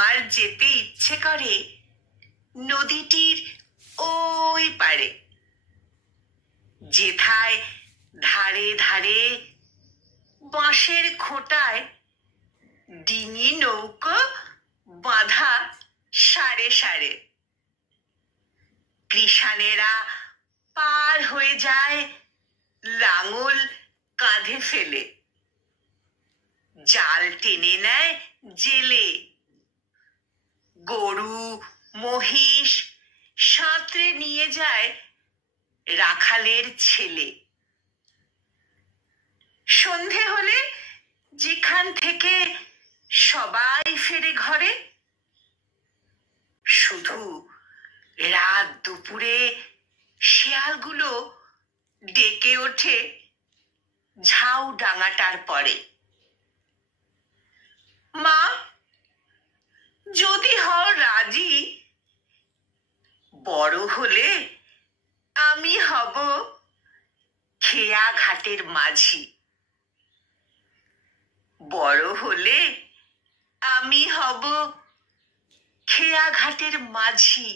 আমার যেতে ইচ্ছে করে নদীটির ওই পারে, যেথায় ধারে ধারে বাঁশের খোঁটায় ডিঙি নৌকো বাঁধা সারে সারে। কৃষাণেরা পার হয়ে যায় লাঙল কাঁধে ফেলে, জাল টেনে নেয় জেলে। গরু মহিষ সাঁতরে নিয়ে যায় রাখালের ছেলে। সন্ধে হলে যেখান থেকে সবাই ফেরে ঘরে, শুধু রাত দুপুরে শেয়ালগুলো ডেকে ওঠে ঝাউ ডাঙাটার পরে। মা, যদি হও রাজি, বড় হলে আমি হব খেয়া ঘাটের মাঝি। বড় হলে আমি হব খেয়া ঘাটের মাঝি।